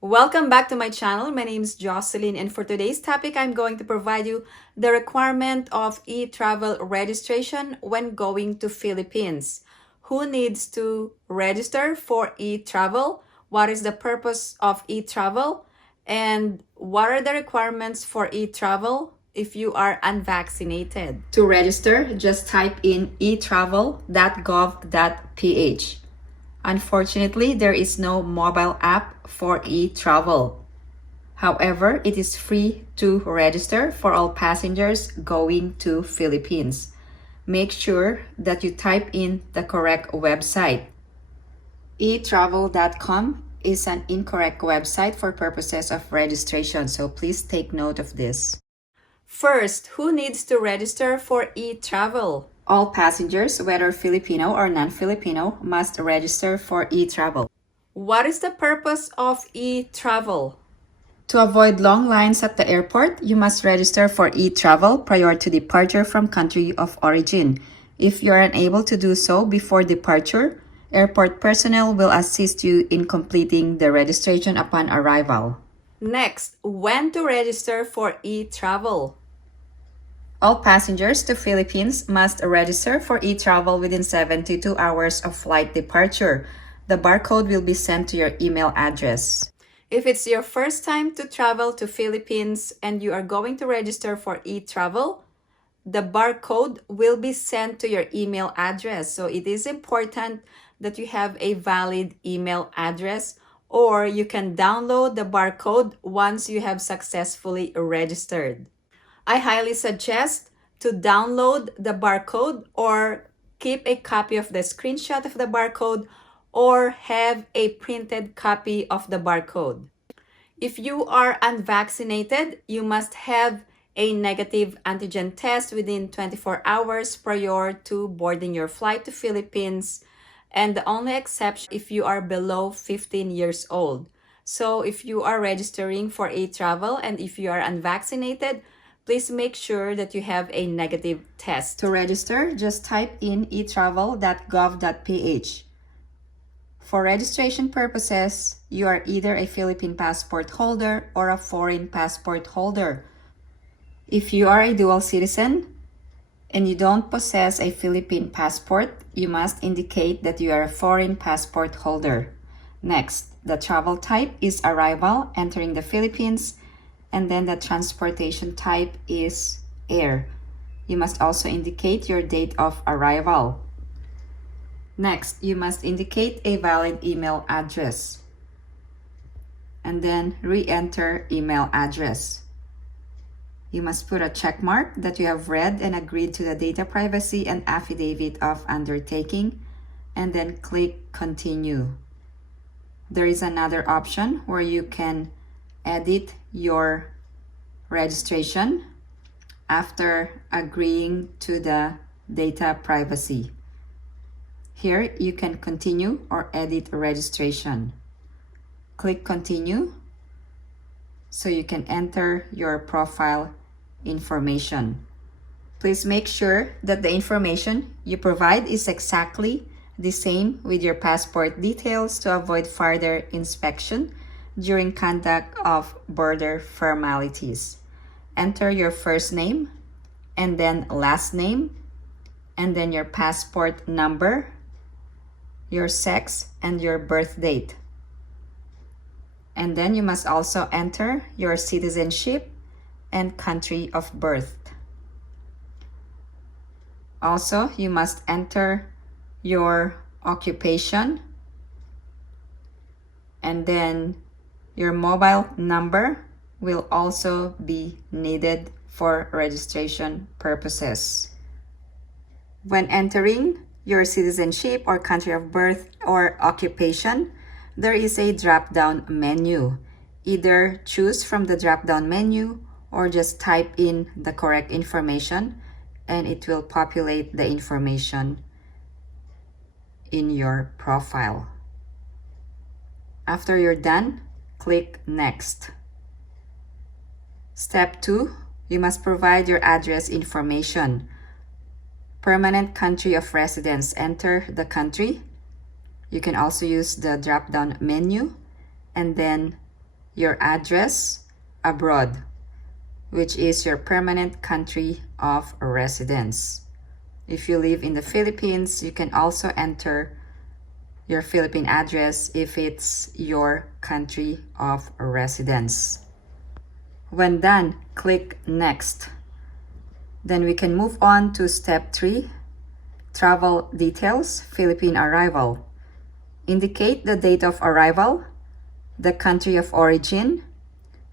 Welcome back to my channel. My name is Jocelyn, and for today's topic, I'm going to provide you the requirement of e-travel registration when going to Philippines. Who needs to register for e-travel? What is the purpose of e-travel? And what are the requirements for e-travel if you are unvaccinated? To register, just type in etravel.gov.ph. Unfortunately, there is no mobile app for e-travel. However, it is free to register for all passengers going to Philippines. Make sure that you type in the correct website. etravel.com is an incorrect website for purposes of registration, so please take note of this. First, who needs to register for e-travel? All passengers, whether Filipino or non-Filipino, must register for e-travel. What is the purpose of e-travel? To avoid long lines at the airport, you must register for e-travel prior to departure from country of origin. If you are unable to do so before departure, airport personnel will assist you in completing the registration upon arrival. Next, when to register for e-travel? All passengers to Philippines must register for e-travel within 72 hours of flight departure. The barcode will be sent to your email address. If it's your first time to travel to Philippines and you are going to register for e-travel, the barcode will be sent to your email address. So it is important that you have a valid email address, or you can download the barcode once you have successfully registered. I highly suggest to download the barcode or keep a copy of the screenshot of the barcode or have a printed copy of the barcode. If you are unvaccinated, you must have a negative antigen test within 24 hours prior to boarding your flight to Philippines, and the only exception if you are below 15 years old. So if you are registering for e-travel and if you are unvaccinated, please make sure that you have a negative test. To register, just type in etravel.gov.ph. For registration purposes, you are either a Philippine passport holder or a foreign passport holder. If you are a dual citizen and you don't possess a Philippine passport, you must indicate that you are a foreign passport holder. Next, the travel type is arrival, entering the Philippines, and then the transportation type is air. You must also indicate your date of arrival. Next, you must indicate a valid email address and then re-enter email address. You must put a check mark that you have read and agreed to the data privacy and affidavit of undertaking, and then click continue. There is another option where you can edit your registration after agreeing to the data privacy. Here you can continue or edit registration. Click continue so you can enter your profile information. Please make sure that the information you provide is exactly the same with your passport details to avoid further inspection during conduct of border formalities. Enter your first name and then last name and then your passport number, your sex, and your birth date. And then you must also enter your citizenship and country of birth. Also, you must enter your occupation and then your mobile number will also be needed for registration purposes. When entering your citizenship or country of birth or occupation, there is a drop-down menu. Either choose from the drop-down menu or just type in the correct information and it will populate the information in your profile. After you're done, click Next. Step 2, you must provide your address information. Permanent country of residence, enter the country. You can also use the drop-down menu and then your address abroad, which is your permanent country of residence. If you live in the Philippines, you can also enter your Philippine address if it's your country of residence. When done, click Next. Then we can move on to step 3, travel details, Philippine arrival. Indicate the date of arrival, the country of origin,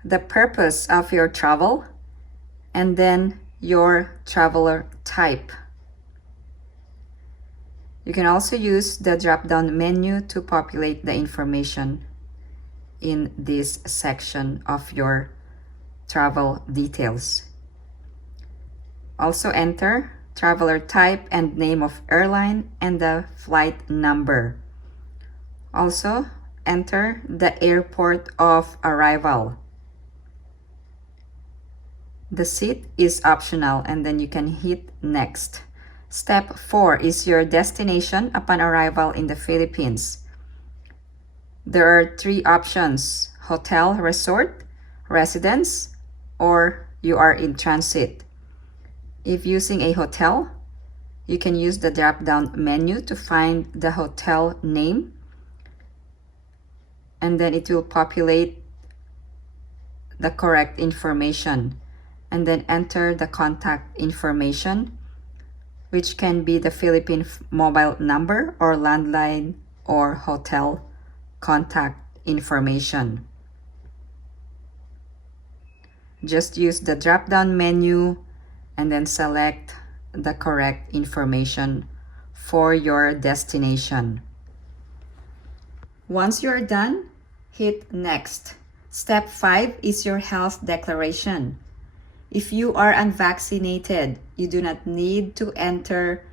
the purpose of your travel, and then your traveler type. You can also use the drop-down menu to populate the information in this section of your travel details. Also enter traveler type and name of airline and the flight number. Also enter the airport of arrival. The seat is optional, and then you can hit Next. Step 4 is your destination upon arrival in the Philippines. There are 3 options: hotel, resort, residence, or you are in transit. If using a hotel, you can use the drop-down menu to find the hotel name, and then it will populate the correct information, and then enter the contact information, which can be the Philippine mobile number or landline or hotel contact information. Just use the drop-down menu and then select the correct information for your destination. Once you are done, hit Next. Step 5 is your health declaration. If you are unvaccinated, you do not need to enter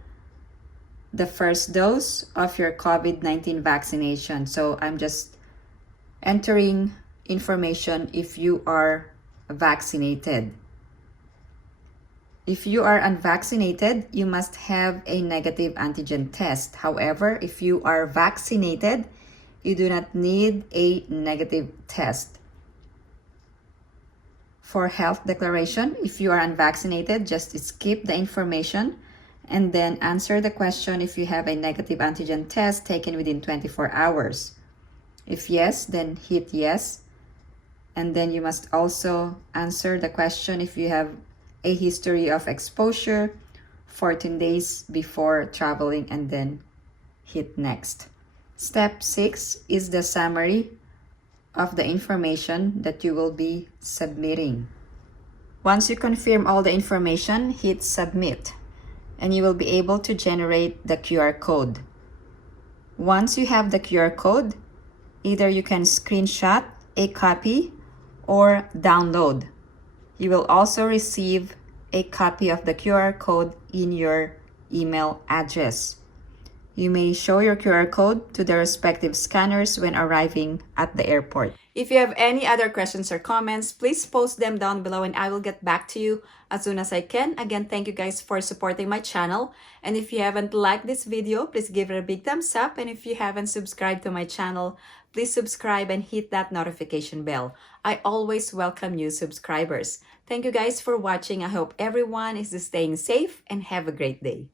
the first dose of your COVID-19 vaccination. So I'm just entering information if you are vaccinated. If you are unvaccinated, you must have a negative antigen test. However, if you are vaccinated, you do not need a negative test. For health declaration, if you are unvaccinated, just skip the information and then answer the question if you have a negative antigen test taken within 24 hours. If yes, then hit yes. And then you must also answer the question if you have a history of exposure 14 days before traveling, and then hit Next. Step 6 is the summary of the information that you will be submitting. Once you confirm all the information, hit Submit, and you will be able to generate the QR code. Once you have the QR code, either you can screenshot a copy or download. You will also receive a copy of the QR code in your email address. You may show your QR code to the respective scanners when arriving at the airport. If you have any other questions or comments, please post them down below and I will get back to you as soon as I can. Again, thank you guys for supporting my channel. And if you haven't liked this video, please give it a big thumbs up. And if you haven't subscribed to my channel, please subscribe and hit that notification bell. I always welcome new subscribers. Thank you guys for watching. I hope everyone is staying safe and have a great day.